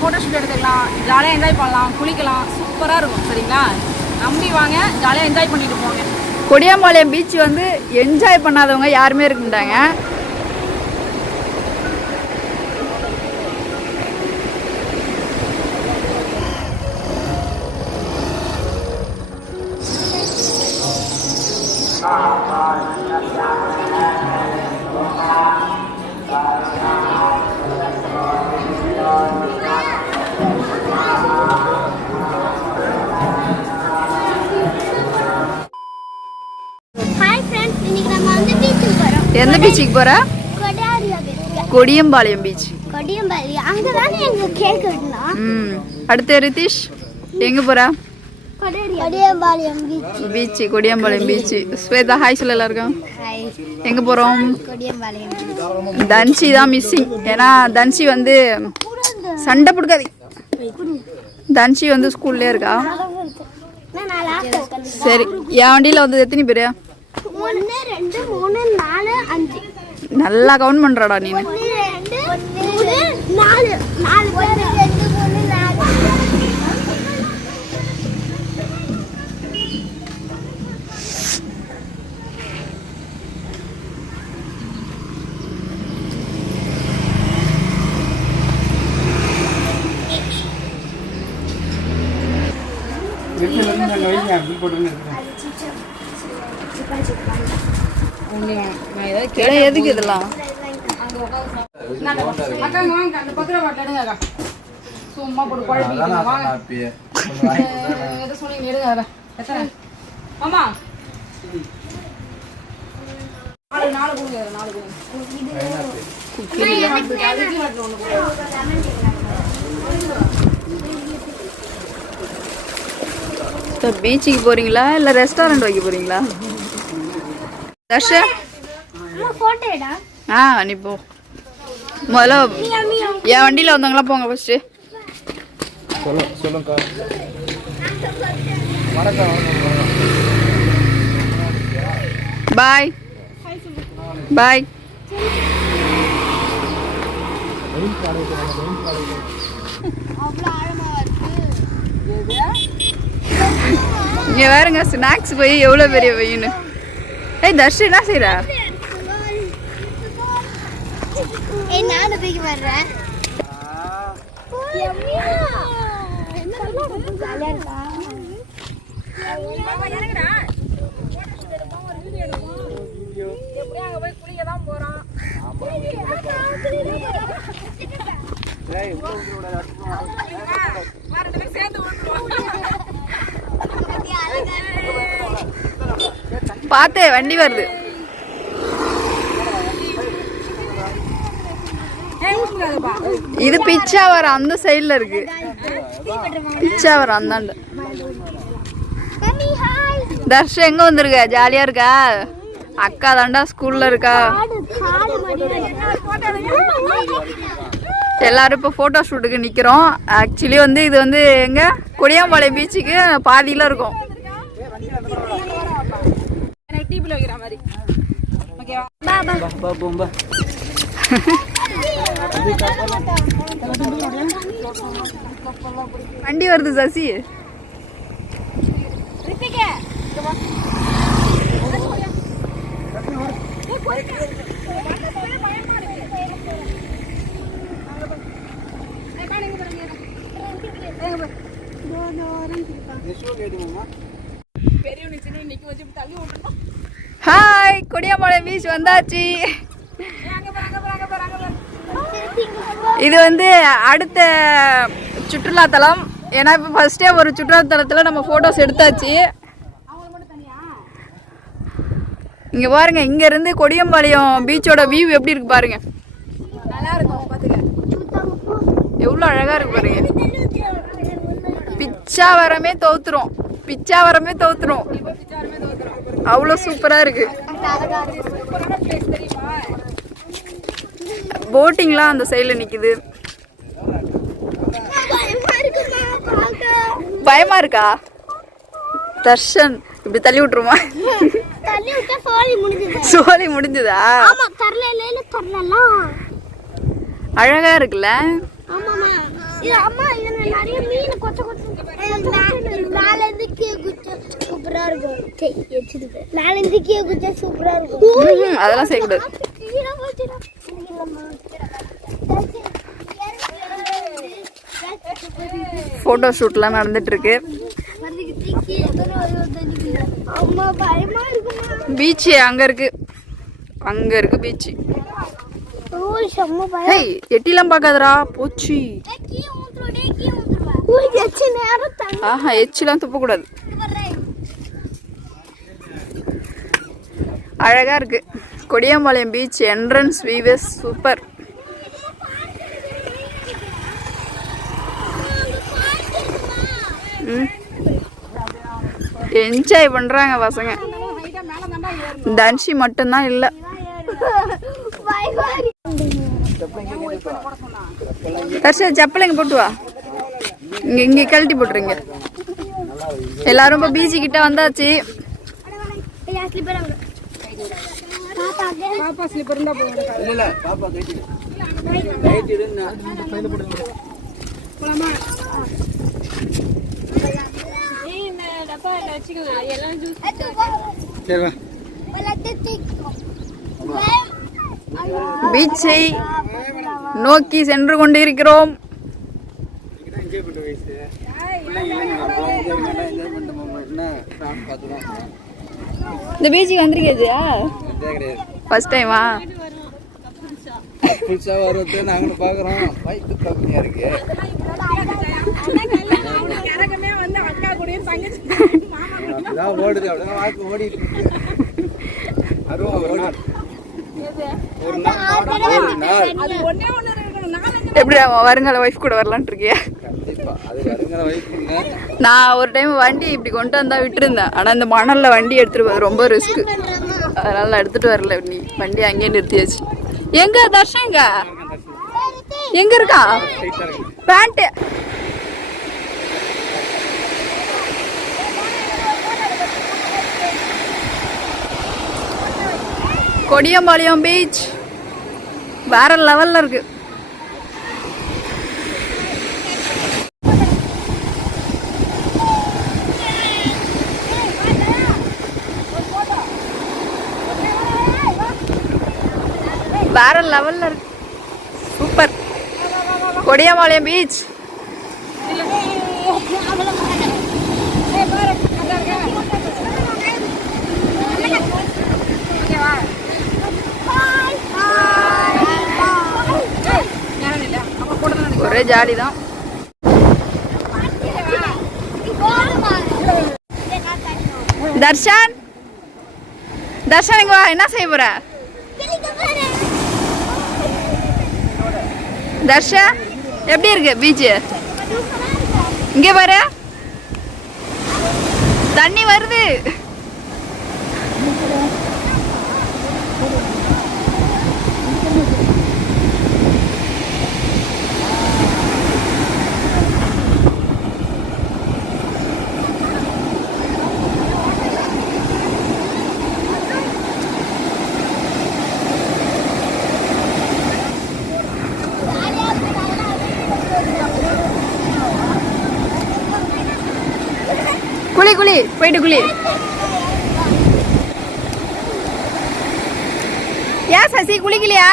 Photo shoot எடுத்துக்கலாம், ஜாலியாக enjoy பண்ணலாம், குளிக்கலாம், சூப்பராக இருக்கும். சரிங்களா, நம்பி வாங்க, ஜாலியாக என்ஜாய் பண்ணிட்டு போங்க. கொடியாம்பாளையம் பீச் வந்து என்ஜாய் பண்ணாதவங்க யாருமே இருக்க மாட்டாங்க. எந்த பீச்சுக்கு போற? கொடியம்பாளையம் பீச். கொடியம்பாளையம் அங்கதானே எங்க கேக் வெட்டலாம். அடுத்து ரிதீஷ் எங்க போற? Kodiyampalayam beach. Kodiyampalayam beach. Shweta hi சொல்ல எல்லாருக்கும். எங்க போறோம்? கொடியம்பாளையம். தன்சி தான் மிஸ்ஸிங். ஏன்னா தன்சி வந்து சண்டை பிடிக்காது. தன்சி வந்து ஸ்கூல்லே இருக்கா. சரி, என் வண்டியில வந்து எத்தனை பேரு? 1 2 3 4 5. நல்லா கவுண்ட் பண்றடா நீ. 1 2 3 4 4 பேர். 2 3 4. எதுக்கு இதெல்லாம்? சும்மா போட்டு குழப்பிங்க. சொன்னீங்க ஆமா 4 கொடுங்க. 4 பீச்சுக்கு போறீங்களா இல்ல ரெஸ்டாரண்ட் வைக்க போறீங்களா? தர்ஷா போட்டோ எடா. நீ போ. முதல்ல என் வண்டியில வந்தவங்களா போங்க ஃபர்ஸ்ட். சொல்லுங்க. பாய் பாய். இங்க வேறுங்க ஸ்நாக்ஸ் போய் எவ்வளோ பெரிய வெயின்னு. தர்ஷி என்ன செய்யற? நானும் போய் வர்றேன். பார்த்தே வண்டி வருது. இது பிச்சாவரம் அந்த சைடுல இருக்கு. பிச்சாவரம் அந்தாண்ட. தர்ஷ எங்க வந்திருக்க? ஜாலியா இருக்கா? அக்கா தாண்டா ஸ்கூல்ல இருக்கா. எல்லாரும் இப்போ ஃபோட்டோ ஷூட்டுக்கு நிற்கிறோம். ஆக்சுவலி வந்து இது வந்து எங்க கொடியாம்பாளையம் பீச்சுக்கு பாதியில் இருக்கும். வண்டி வருது சசி. ஹாய், கொடியாம்பாளையம் பீச் வந்தாச்சு. இது வந்து அடுத்த சுற்றுலாத்தலம். ஏன்னா இப்போ ஃபர்ஸ்டே ஒரு சுற்றுலாத்தலத்தில் நம்ம ஃபோட்டோஸ் எடுத்தாச்சு. இங்கே பாருங்க, இங்கேருந்து கொடியாம்பாளையம் பீச்சோட வியூ எப்படி இருக்கு பாருங்க. நல்லா இருக்கும் பார்த்துக்க. எவ்வளோ அழகாக இருக்கு பாருங்க. பிச்சாவரமே தோத்துரும். பிச்சாவரமே தோத்துரும். அவ்வளோ சூப்பராக இருக்கு. போட்டிங்லாம் அந்த சைடில் நிற்குது. பயமா இருக்கா? தர்ஷன் இப்படி தள்ளி விட்டுருமா? சோலி முடிஞ்சதா? ஆமா, தரல தரலாம். அழகா இருக்குல்ல? ஆமாமா. இது அம்மா இதுல நிறைய மீன் கொச்ச மேல இருந்து கீழே குச்சா சூப்பரா இருக்கும். மேல இருந்து கீழே குச்சா சூப்பரா இருக்கும். அதெல்லாம் செய்யக்கூடாது. போட்டோ ஷூட்லாம் நடந்துட்டு இருக்கு. அம்மா பயமா இருக்குமா? பீச் அங்க இருக்கு, அங்க இருக்கு பீச். ஓ செம்ம பயம். ஹேய் எட்டிலாம் பார்க்காதடா போச்சு. ஆஹா எச்சிலாம் துப்ப கூடாது. அழகா இருக்கு. Kodiyampalayam beach entrance views super. Enjoy பண்றாங்க பசங்க. தன்ஷி மட்டும்தான் இல்ல. தர்ஷா செப்பல் எங்க போட்டு வா. இங்க இங்க கழட்டி போட்டுருங்க. எல்லாரும் இப்ப பீச் கிட்ட வந்தாச்சு. பாப்பா ஸ்லிப்பர் இருந்தா போங்க. இல்ல பாப்பா கைட்டிடு. கைட்டிடுன்னா பையில போடுங்க. போலாமா? ஏய் இந்த டப்பால வச்சுக்கங்க. எல்லாம் ஜூஸ் சரி வா. பீச்சை நோக்கி சென்று கொண்டிருக்கிறோம். என்ஜாய் பண்ற வயசு. என்ஜாய் பண்ண மாட்டேன்னா நான் பாத்துறேன். இந்த பீச்சுக்கு வந்திருக்கேதியா? கிடையாது. ஃபர்ஸ்ட் டைமா? புதுசா வரது நாங்களும் பாக்குறோம். பைக்கு கம்மியா இருக்கு. கரகமே வந்து அக்கா கூடயும் தங்கச்சி மாமா இதான் ஓடுது. அப்படியே வாக்கு ஓடிட்டு இருக்கு. அருவா ஒரு நாள். அது ஒண்ணே ஒண்ணு இருக்கணும். நாளைக்கு எப்படி வருங்கால ஒய்ஃப் கூட வரலான்ட்டு இருக்கியா? கண்டிப்பா அது வருங்கிற வயசுங்க. நான் ஒரு டைம் வண்டி இப்படி கொண்டு வந்தா விட்டுருந்தேன். ஆனா இந்த மணல்ல வண்டி எடுத்துட்டு போறது ரொம்ப ரிஸ்க். அதனால நான் எடுத்துட்டு வரல. நீ வண்டி அங்கேயே நிறுத்தியாச்சு. எங்க தர்ஷன் எங்க எங்க இருக்கா? பேண்ட் கொடியம்பாளையம் பீச் வேற லெவல்ல இருக்கு. வேற லெவல்ல இருக்கு. சூப்பர். கொடியம்பாளையம் பீச். ஒரே ஜாலி தான். தர்ஷன் தர்ஷன் இங்க வா. என்ன செய்ய போற தர்ஷா? எப்படி இருக்கு பீச்? இங்க பாரு தண்ணி வருது. குளி குளி போயிட்டு குளி. ஏன் சசி குளிக்கலையா?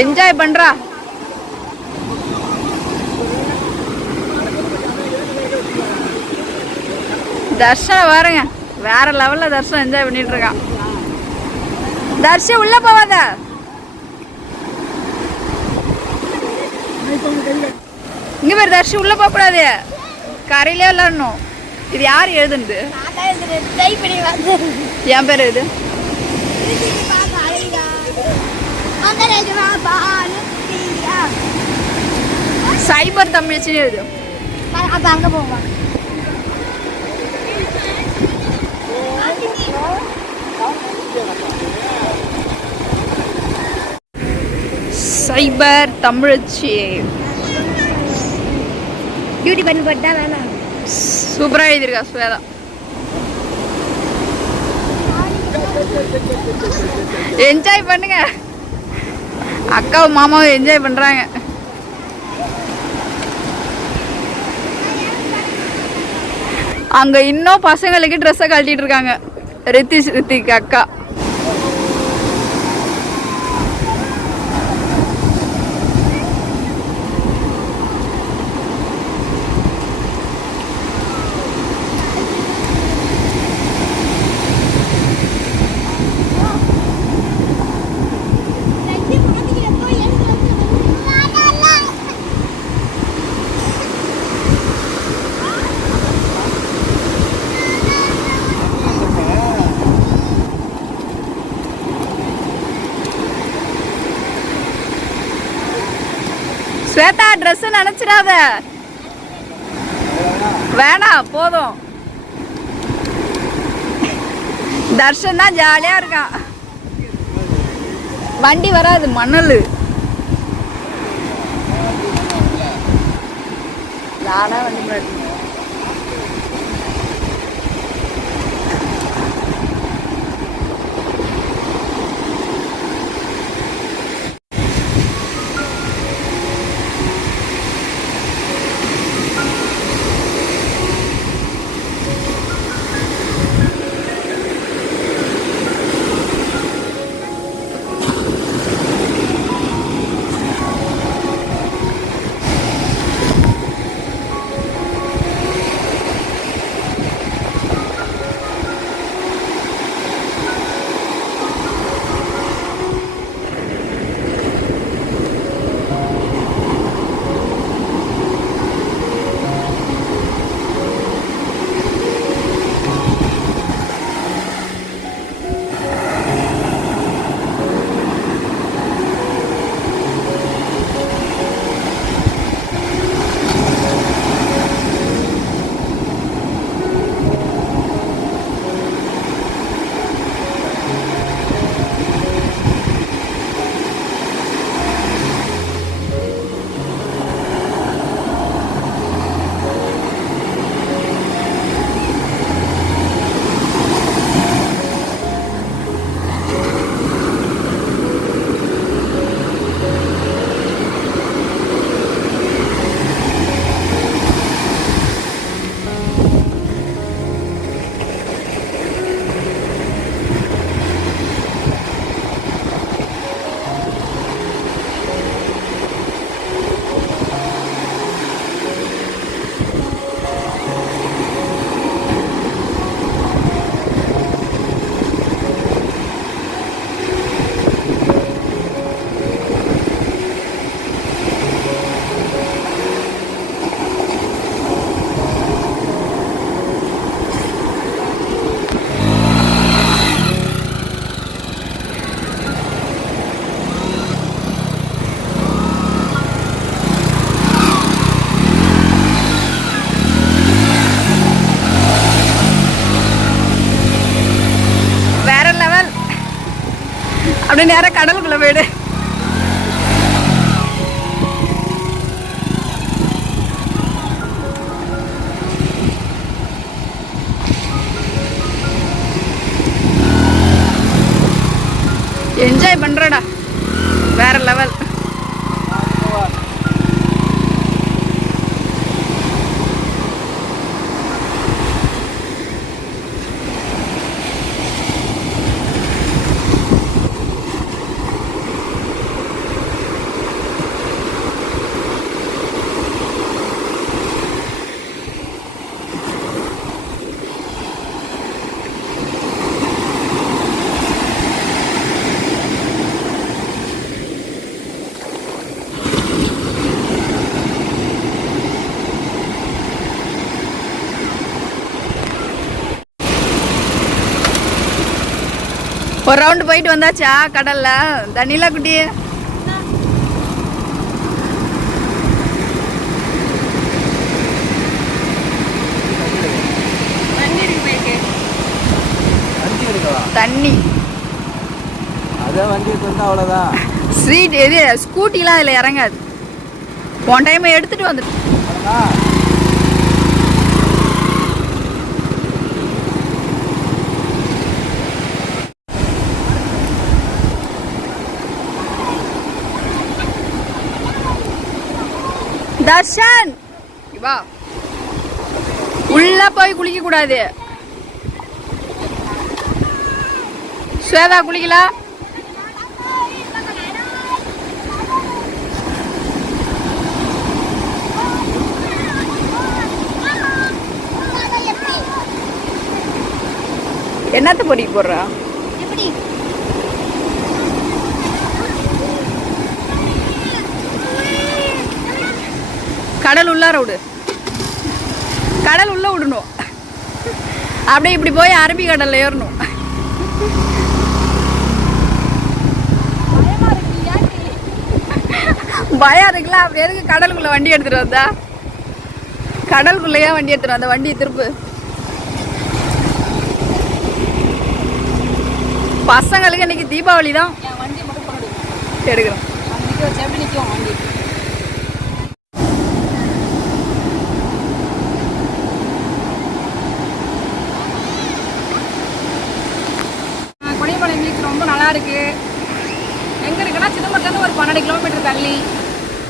என்ஜாய் பண்றா. தர்ஷன் பாருங்க வேற லெவல்ல தர்ஷன் என்ஜாய் பண்ணிட்டு இருக்கான். தர்ஷன் உள்ள போவாத. இங்க பேர் தர்ஷி உள்ள போக கூடாது, கரையிலே விளாடணும். இது யார் எழுதுனது? என் பேர் இது சைபர் தமிழ்ச்சின்னு எழுது. அப்ப அங்க போவாங்க. சைபர் தமிழ்ச்சி டியூட்டி பண்ணி போட்டா வேணாம். சூப்பரா எழுதிருக்கா ஸ்வேதா. என்ஜாய் பண்ணுங்க, அக்காவும் மாமாவும் என்ஜாய் பண்றாங்க. அங்க இன்னும் பசங்களுக்கு ட்ரெஸ்ஸை கழட்டிட்டு இருக்காங்க. ரித்திக் அக்கா. ஸ்வேதா ட்ரெஸ் நினைச்சிடாத, வேணாம் போதும். தர்ஷன் தான் ஜாலியா இருக்கான். வண்டி வராது, மணல். நானா வண்டி முன்னாடி அப்படியே நேரம் கடலுக்குள்ள போயிடு. என்ஜாய் பண்றடா, வேற லெவல். ஒரு ரவுண்டு போயிட்டு வந்தாச்சா கடல்ல? தண்ணிலாம் குட்டி தண்ணி அதான் வண்டி எடுத்து அவ்வளோதான். ஸ்வீட் எது ஸ்கூட்டிலாம் அதில் இறங்காது. போன டைம் எடுத்துட்டு வந்துட்டு தர்ஷன் வா. உள்ள போய் குளிக்க கூடாது. ஸ்வேதா குளிக்கல? என்னத்த பொடிக்கு போடுறா? கடல் உள்ளார விடு. கடல் உள்ள விடணும். அப்படியே இப்படி போய் அரபி கடல்ல ஏறணும். பயம் இருக்குல்ல? அப்படி எதுக்கு கடலுக்குள்ள வண்டி எடுத்துட்டு வந்தா? கடலுக்குள்ளேயே வண்டி எடுத்துட்டு வந்த வண்டியை திருப்பு. பசங்களுக்கு இன்னைக்கு தீபாவளி தான். எடுக்கிறோம். கொடியம்பாளையம் பீச் ரொம்ப நல்லா இருக்கு. எங்கே இருக்குன்னா சிதம்பரத்துலேருந்து ஒரு 12 கிலோமீட்டர் தள்ளி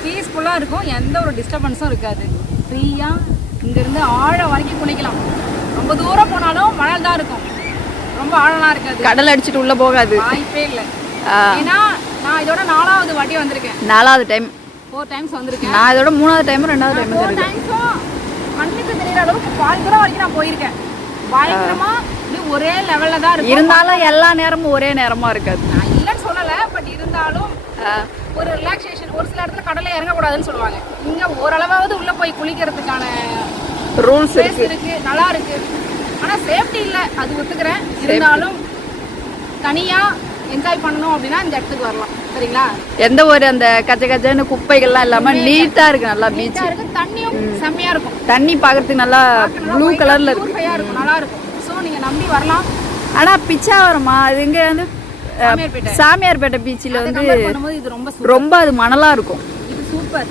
பீஸ்ஃபுல்லாக இருக்கும். எந்த ஒரு டிஸ்டர்பன்ஸும் இருக்காது. ஃப்ரீயாக இங்கேருந்து ஆழம் வரைக்கும் குளிக்கலாம். ரொம்ப தூரம் போனாலும் மணல் தான் இருக்கும். ரொம்ப ஆழம்லாம் இருக்காது. கடல் அடிச்சுட்டு உள்ள போகாது. வாய்ப்பே இல்லை. ஏன்னா நான் இதோட 4வது வாட்டி வந்திருக்கேன். 4வது டைம். 4 டைம்ஸ் வந்திருக்கேன். நான் இதோட 3வது டைம் 2வது டைம் 4 டைம்ஸும் கண்ணுக்கு தெரியுற அளவுக்கு பாதி தூரம் வரைக்கும் நான் போயிருக்கேன். பயங்கரமா ஒரே லெவல்ல தான் இருக்கும். இருந்தாலும் எல்லா நேரமும் ஒரே நேரமா இருக்காது. நான் இல்லைன்னு சொல்லலை. பட் இருந்தாலும் ஒரு ரிலாக்ஸேஷன். ஒரு சில இடத்துல கடல்ல இறங்கக்கூடாதுன்னு சொல்லுவாங்க. இங்க ஓரளவாவது உள்ள போய் குளிக்கிறதுக்கான ரூல்ஸ் இருக்கு. நல்லா இருக்கு. ஆனா சேஃப்டி இல்லை, அது ஒத்துக்கிறேன். இருந்தாலும் தனியா என்ஜாய் பண்ணணும் அப்படின்னா இந்த இடத்துக்கு வரலாம். சரிங்களா? எந்த ஒரு அந்த கச்ச கச்சன்னு குப்பைகள்லாம் இல்லாம நீட்டா இருக்கு. நல்லா பீச் இருக்கு. தண்ணியும் செம்மையா இருக்கும். தண்ணி பார்க்கறதுக்கு நல்லா ப்ளூ கலர்ல இருக்கு. நல்லா இருக்கும். ஸோ நீங்க நம்பி வரலாம். ஆனா பிச்சாவரமா அது இங்க வந்து சாமியார்பேட்டை பீச்சில் வந்து இது ரொம்ப அது மணலா இருக்கும். இது சூப்பர்.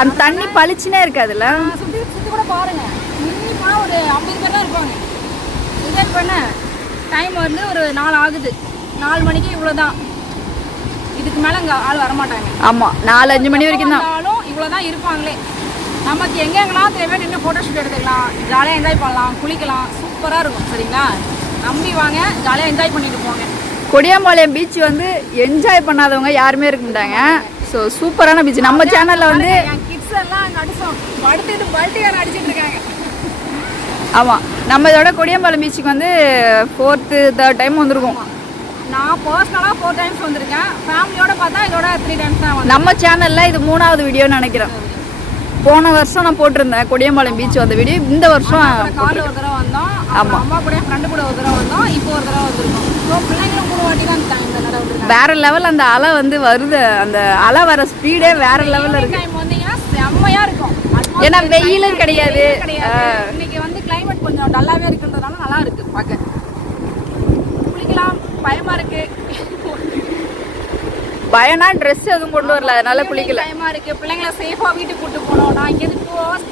அந்த தண்ணி பளிச்சுனே இருக்காதுல்ல? சுத்தி சுத்தி கூட பாருங்க. மினிமம் ஒரு 50 பேர் தான் இருப்பாங்க. இதே பண்ண டைம் வந்து ஒரு 4 ஆகுது. 4 மணிக்கு இவ்வளோதான். இதுக்கு மேலே இங்கே ஆள் வரமாட்டாங்க. ஆமாம், 4-5 மணி வரைக்கும் தான். இவ்வளோ தான் இருப்பாங்களே. நமக்கு எங்கெங்கெல்லாம் தேவையான நின்று ஃபோட்டோ ஷூட் எடுத்துக்கலாம், ஜாலியாக என்ஜாய் பண்ணலாம், குளிக்கலாம். சூப்பராக இருக்கும். சரிங்களா? நம்பி வாங்க, ஜாலியாக என்ஜாய் பண்ணிட்டு போங்க. கொடியாம்பாளையம் பீச் வந்து என்ஜாய் பண்ணாதவங்க யாருமே இருக்க மாட்டாங்க. ஸோ சூப்பரான பீச். நம்ம சேனலில் வந்து கிட்ஸ் எல்லாம் நடிச்சோம் படுத்துட்டு பல்ட்டியார் அடிச்சுட்டு இருக்காங்க. ஆமாம், நம்ம இதோட கொடியாம்பாளையம் பீச்சுக்கு வந்து 4th 3rd டைம் வந்திருக்கோம். நான் பர்சனலாக 4 டைம்ஸ் வந்திருக்கேன். ஃபேமிலியோட பார்த்தா இதோட 3 டைம்ஸ் தான் வந்து. நம்ம சேனலில் இது 3வது வீடியோன்னு நினைக்கிறேன். போன வருஷம் நான் போட்டிருந்தேன் கொடியாம்பாளையம் பீச் வந்த வீடியோ. இந்த வருஷம் காலைல ஒரு தடவை வந்தோம். ஆமாம், அம்மா கூட ஃப்ரெண்டு கூட ஒரு தடவை வந்தோம். இப்போ ஒரு தடவை வந்திருக்கோம். ஸோ பிள்ளைங்களும் 3 வாட்டி தான் இந்த தடவை வேற லெவல். அந்த அலை வந்து வருது. அந்த அலை வர ஸ்பீடே வேற லெவலில் இருக்கு. டைம் வந்தீங்கன்னா செம்மையா இருக்கும். ஏன்னா வெயிலும் கிடையாது. இன்னைக்கு வந்து கிளைமேட் கொஞ்சம் டல்லாவே இருக்குன்றதுனால நல்லா இருக்கு பார்க்க. குளிக்கலாம். பயமா இருக்கு. பயனா ட்ரெஸ் எதுவும் கொண்டு வரல, அதனால குளிக்கல. பயமா இருக்கு. பிள்ளைங்களை சேஃபா வீட்டுக்கு கூட்டு போனோம். நான் இங்க 2 hours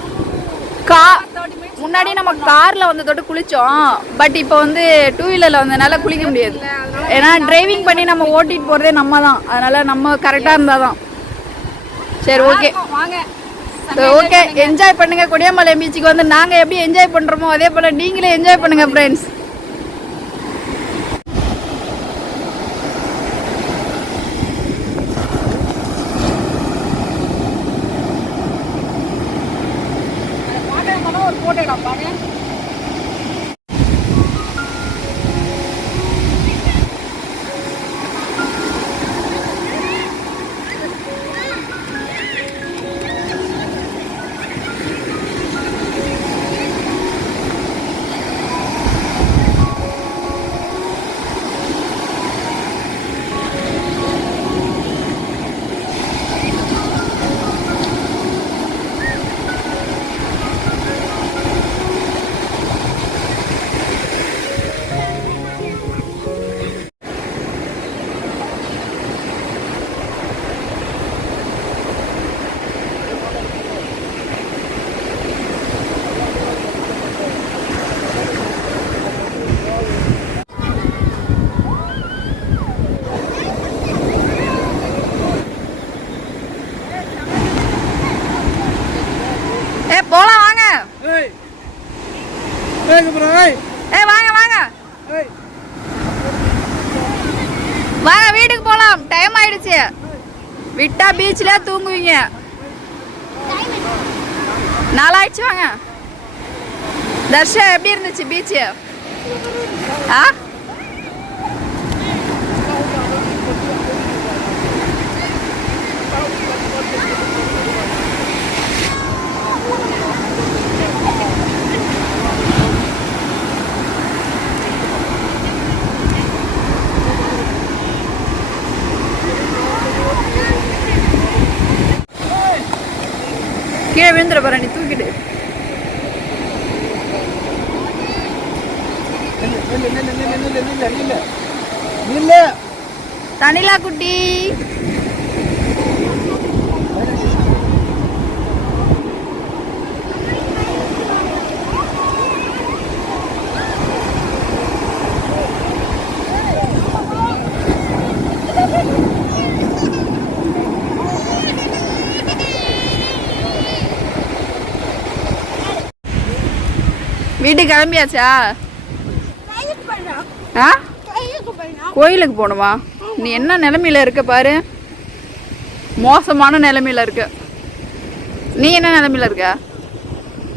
முன்னாடி நம்ம கார்ல வந்ததோட குளிச்சோம். பட் இப்போ வந்து 2 வீலர்ல வந்ததுனால குளிக்க முடியாது. ஏன்னா டிரைவிங் பண்ணி நம்ம ஓட்டிட்டு போறதே நம்ம தான். அதனால நம்ம கரெக்டா இருந்தாதான். சரி, ஓகே வாங்க. ஓகே, என்ஜாய் பண்ணுங்க. கொடியாம்பாளையம் பீச்சுக்கு வந்து நாங்க எப்படி என்ஜாய் பண்றோமோ அதே போல நீங்களே என்ஜாய் பண்ணுங்க ஃப்ரெண்ட்ஸ். ஒரு போட்டோ பாரு. ஏய் வாங்க வாங்க ஏய். வாங்க வீட்டுக்கு போலாம், டைம் ஆயிடுச்சு. விட்டா பீச்ல தூங்குவீங்க. நாளாயிடுச்சு. வாங்க. தர்ஷா எப்படி இருந்துச்சு பீச்? ஆ கீழே விழுந்துட போற, நீ தூக்கிட்டு. தனிலா குட்டி வீட்டுக்கு கிளம்பியாச்சா? ஆ கோயிலுக்கு போகணுமா? நீ என்ன நிலைமையில இருக்க பாரு, மோசமான நிலைமையில இருக்க. நீ என்ன நிலைமையில இருக்க?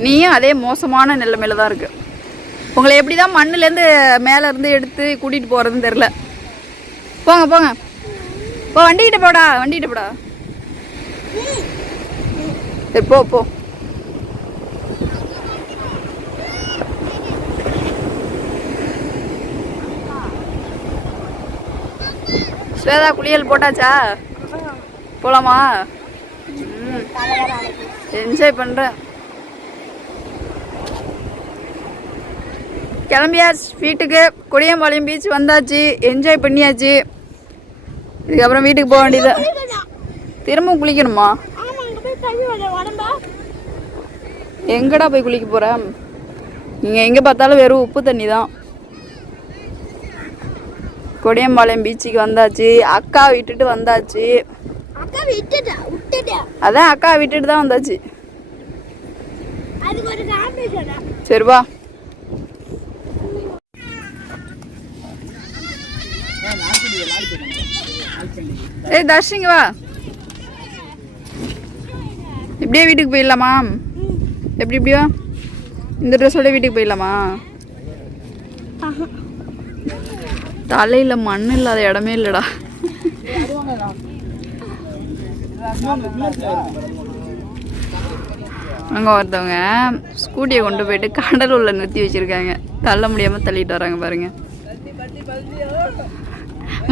நீயும் அதே மோசமான நிலைமையில தான் இருக்கு. உங்களை எப்படி தான் மண்ணுலேருந்து மேலே இருந்து எடுத்து கூட்டிகிட்டு போகிறதுன்னு தெரில. போங்க போங்க போ, வண்டிக்கிட்ட போடா, வண்டிக்கிட்ட போடா. சரி போ போ. ஸ்வேதா குளியல் போட்டாச்சா? போலாமா? என்ஜாய் பண்ணுறேன். கிளம்பியாச்சு வீட்டுக்கு. கொடியம்பாளையம் பீச் வந்தாச்சு, என்ஜாய் பண்ணியாச்சு. இதுக்கப்புறம் வீட்டுக்கு போக வேண்டியது. திரும்ப குளிக்கணுமா? எங்கடா போய் குளிக்க போற? நீங்கள் எங்கே பார்த்தாலும் வெறும் உப்பு தண்ணி தான். கொடியம்பாளையம் பீச்சுக்கு வந்தாச்சு. அக்கா விட்டுட்டு வந்தாச்சு. அதான் அக்கா விட்டுட்டு தான் வந்தாச்சு. சரி வா. ஏய் தர்ஷிங்க வா. இப்படியே வீட்டுக்கு போயிடலாமா? எப்படி இப்படியா இந்த ட்ரெஸ்ஸோட வீட்டுக்கு போயிடலாமா? தலையில மண் இல்லாத இடமே இல்லடா. அங்க ஒருத்தவங்க ஸ்கூட்டியை கொண்டு போயிட்டு கடலூர்ல நிறுத்தி வச்சிருக்காங்க. தள்ள முடியாம தள்ளிட்டு வராங்க பாருங்க.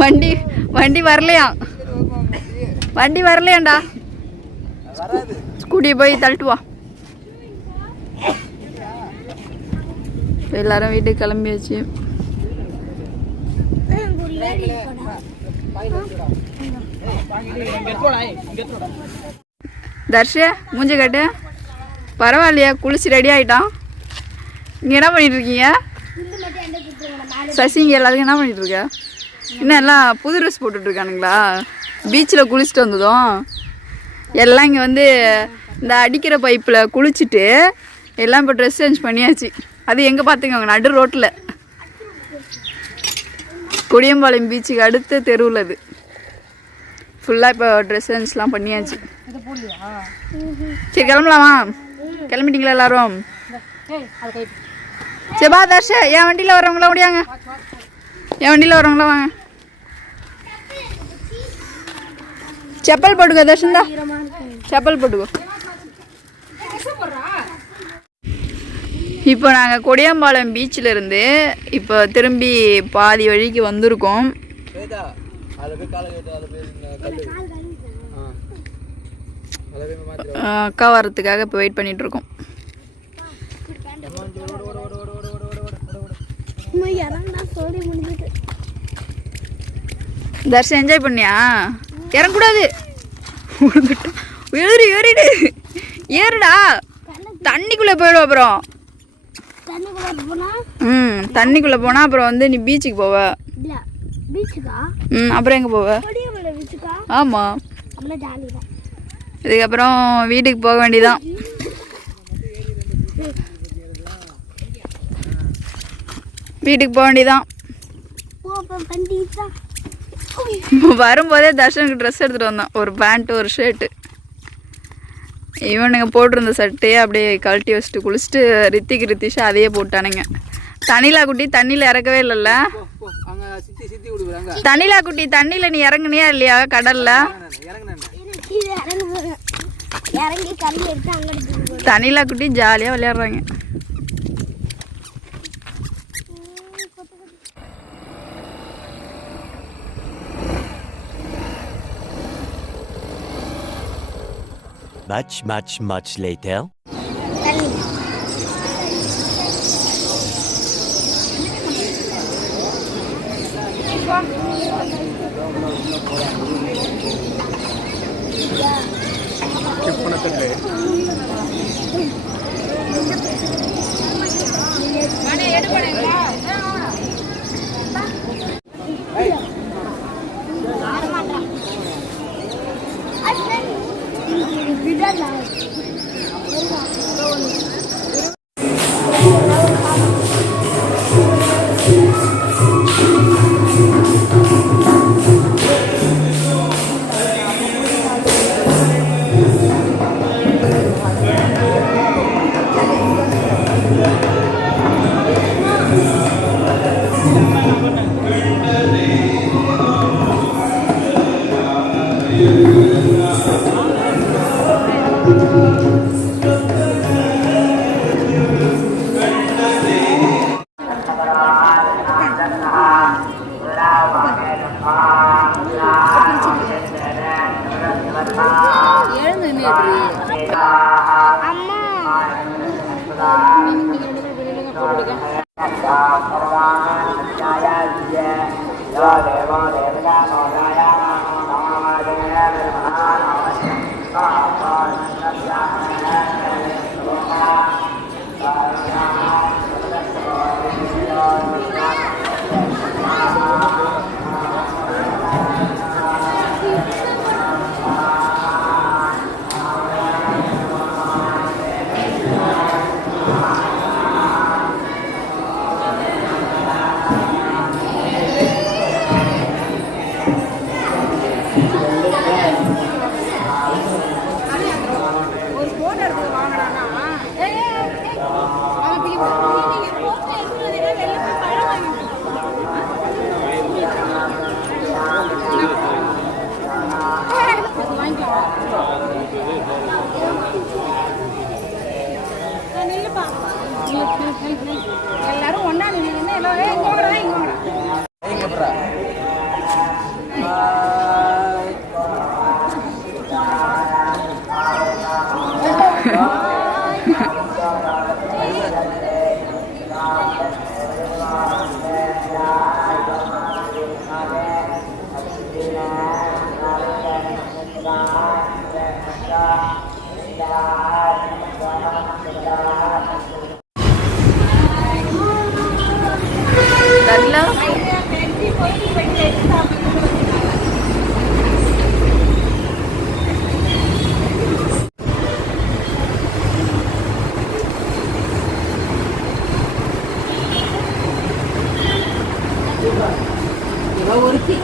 வண்டி வண்டி வரலையா? வண்டி வரலையாண்டா. ஸ்கூட்டியை போய் தள்ளிட்டு வா. எல்லாரும் வீட்டுக்கு கிளம்பியாச்சு. தர்ஷ மூஞ்சி கட்டு. பரவாயில்லையா, குளிச்சு ரெடி ஆயிட்டான். நீங்க என்ன பண்ணிட்டு இருக்கீங்க? சசிங்க எல்லாத்துக்கும் என்ன பண்ணிட்டு இருக்க? இன்னும் எல்லாம் புது ட்ரெஸ் போட்டுட்டு இருக்கானுங்களா? பீச்சில் குளிச்சுட்டு வந்ததும் எல்லாம் இங்கே வந்து இந்த அடிக்கிற பைப்பில் குளிச்சுட்டு எல்லாம் இப்போ ட்ரெஸ் சேஞ்ச் பண்ணியாச்சு. அது எங்கே பார்த்துக்கோங்க, நடு ரோட்டில். கொடியம்பாளையம் பீச்சுக்கு அடுத்த தெருவில் அது. ஃபுல்லாக இப்போ ட்ரெஸ் சேஞ்ச்லாம் பண்ணியாச்சு. சரி கிளம்பலாமா? கிளம்பிட்டீங்களா எல்லாரும்? சரி பா தர்ஷ, என் வண்டியில் வரவங்களா முடியாங்க. என் வண்டியில் வரவங்களா வாங்க. செப்பல் போட்டுக்கோ தர்ஷன் தான், செப்பல் போட்டுக்கோ. இப்போ நாங்கள் கொடியம்பாளையம் பீச்சில் இருந்து இப்போ திரும்பி பாதி வழிக்கு வந்திருக்கோம். அக்கா வரத்துக்காக இப்போ வெயிட் பண்ணிட்டு இருக்கோம். தர்ஷன் என்ஜாய் பண்ணியா? இறங்கக்கூடாது, ஏறி ஏறிடு, ஏறுடா. தண்ணிக்குள்ளே போயிடும் அப்புறம். தண்ணிக்குள்ளே போனால் அப்புறம் வந்து நீ பீச்சுக்கு போவ. அப்புறம் எங்கே போவ? ஆமாம், இதுக்கப்புறம் வீட்டுக்கு போக வேண்டியதான். வீட்டுக்கு போக வேண்டியதான். வரும்போதே தர்ஷனுக்கு ட்ரெஸ் எடுத்துகிட்டு வந்தோம். ஒரு பேண்ட்டு ஒரு ஷர்ட்டு. இவனுங்க போட்டிருந்த சட்டையே அப்படியே கழட்டி வச்சுட்டு குளிச்சுட்டு ரித்திஷா அதையே போட்டானுங்க. தனிலா குட்டி தண்ணியில் இறக்கவே இல்லைல்ல? தனிலா குட்டி தண்ணியில் நீ இறங்குனியா இல்லையா கடல்ல? தனிலா குட்டி ஜாலியாக விளையாடுறாங்க. Much later. எல்லாரும் ஒண்ணா நின்று எல்லாரும் ஒருத்தி